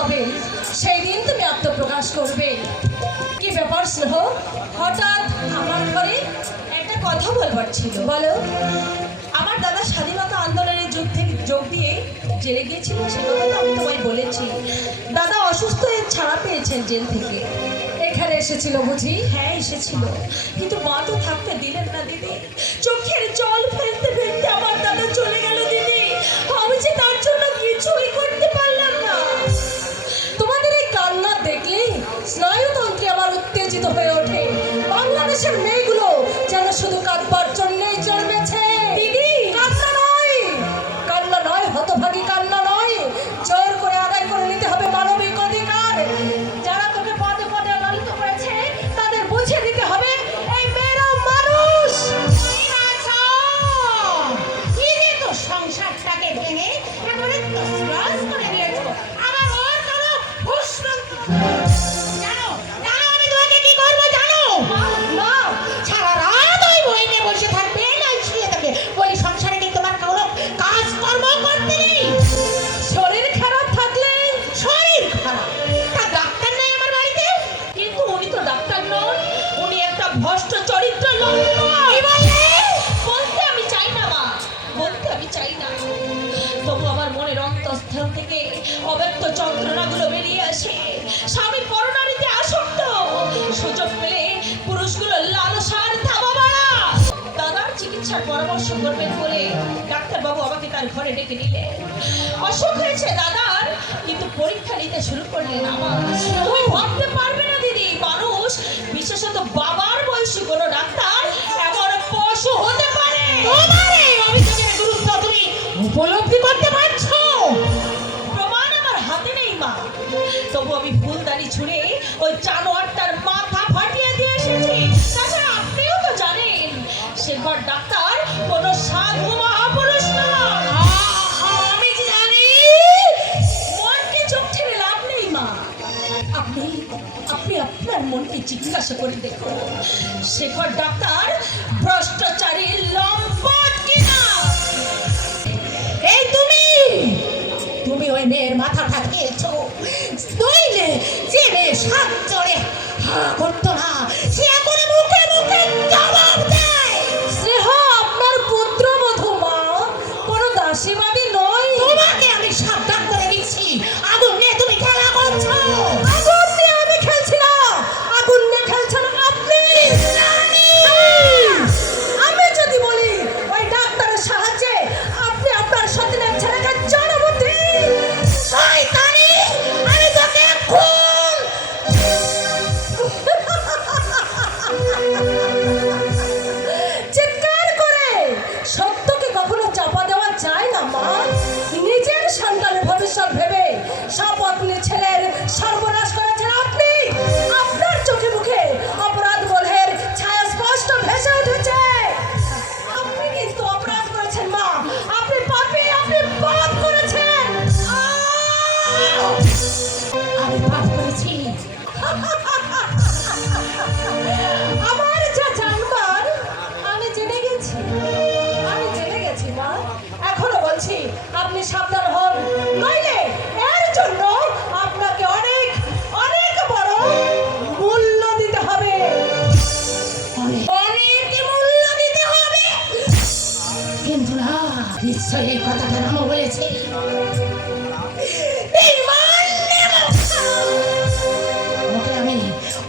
হবে সেই দিন তুমি আত্মপ্রকাশ করবে। কি ব্যাপার স্নেহ, হঠাৎ আমার ঘরে? একটা কথা বলবার ছিল। বলো। আমার দাদা স্বাধীনতা আন্দোলনের যুদ্ধে যোগ দিয়ে জেলে গিয়েছিল, সে কথা তো আমি তোমায় বলেছি। দাদা অসুস্থ হয়ে ছাড়া পেয়েছেন জেল থেকে। এখানে এসেছিল বুঝি? হ্যাঁ এসেছিল, কিন্তু মা তো থাকতে দিলেন না দিদি। চোখের জল ফেলতে ফেলতে আমার দাদা চলে গেল দিদি। আমি যে তার জন্য কিছুই করতে পারলাম না। তোমাদের এই কান্না দেখলেই স্নায়ুতন্ত্রে আমার উত্তেজিত হয়ে ওঠে। বাংলাদেশের মেয়েগুলো যেন শুধু কাঁদবার জন্যই জন্মেছে। দিদি কান্না নয় হতভাগী, কান্না নয়, জোর করে আদায় করে নিতে হবে মানবিক অধিকার। যারা তোকে পদে পদে লালিত করেছে তাদের বুঝে দিতে হবে এই মেয়েরাও মানুষ। তো সংসারটাকে ভেঙে একেবারে তছনছ করে দিয়েছো। আবার ওর কোনো জানো জানো আমি তোমাকে কি করবো জানো? মা, সারা রাত ওই বই নিয়ে বসে থাকবে না শুয়ে থাকবে। বলি সংসারে কি তোমার কোনো কাজকর্ম করতে নেই? শরীর খারাপ থাকলে? শরীর খারাপ তা ডাক্তার নেই আমার বাড়িতে? কিন্তু উনি তো ডাক্তার নন, উনি একটা ভ্রষ্ট চরিত্র লোক। বলতে আমি চাই না মা, বলতে আমি চাই না, তবু আমার মনের অন্তঃস্থল থেকে অব্যক্ত যন্ত্রণাগুলো বেরিয়ে আসে। স্বামী পরনারীতে আসক্ত, সুযোগ পেলে পুরুষগুলো লালসার থাবা মারা। দাদার চিকিৎসার পরামর্শ করবেন বলে ডাক্তারবাবু আমাকে তার ঘরে ডেকে নিলেন। অসুখ হয়েছে দাদার, কিন্তু পরীক্ষা নিতে শুরু করলেন আমার। তুমি ভাবতে পারবে না দিদি, মানুষ বিশেষত বাবার বয়সী কোনো ডাক্তার এমন পশু হতে পারে। তোমার এই অভিযোগের গুরুত্ব তুমি উপলব্ধি করতে পারছো? প্রমাণ আমার হাতে নেই মা, তবু আমি ফুলদানি ছুঁড়ে ওই জানোয়ারটার মাথা ফাটিয়ে দিয়ে এসেছি। তাছাড়া আপনিও তো জানেন সে ঘর ডাক্তার কোনো সাধু মহাপুরুষ না। আমি জানি। মনকে চোখ ছেড়ে লাভ নেই মা। আপনি আপনি আপনার মনকে জিজ্ঞাসা করে দেখুন, শেখর ডাক্তার ভ্রষ্টাচারী লম্পট কিনা। এই তুমি ওই মেয়ের মাথাটা খেয়েছো। নইলে যে মেয়ে সাত চড়ে হা করতো না সে এখন মুখে মুখে জবাব দেয়। স্নেহ আপনার পুত্রবধূ মা, কোনো দাসীবাদী নয়। তোমাকে আমি সাবধান করে দিচ্ছি, আগুন নিয়ে তুমি খেলা করছো। আগুন নিয়ে আমি খেলছি না, আগুন নিয়ে খেলছেন আপনি। আমি যদি বলি ওই ডাক্তারের সাহায্যে আপনি আপনার সতীনের ছেলেকে জড়বুদ্ধি। শয়তানি, আমি তোকে খুন। চিৎকার করে সত্যকে কখনো চাপা দেওয়া যায় না মা। নিজের সন্তানের ভবিষ্যৎ ভেবে সাপত্নী ছেলের সর্বনাশ করেছেন আপনি। আপনার চোখে মুখে অপরাধ বোধের ছায়া স্পষ্ট ভেসে উঠেছে। আপনি কিন্তু অপরাধ করেছেন মা, আপনি পাপী, আপনি পাপ করেছেন। আমি পাপ করেছি। আমার যা জানবার আমি জেনে গেছি, মা। এখনো বলছি আপনি সাবধান হন, নইলে এর জন্য আপনাকে অনেক অনেক বড় মূল্য দিতে হবে। অনেক মূল্য দিতে হবে। কিন্তু না, নিশ্চয়ই এই কথাটা নামও বলেছে।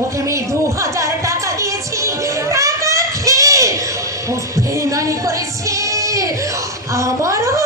ওকে আমি 2000 টাকা দিয়েছি, টাকা খেয়ে ও বেইমানি করেছে। আমারও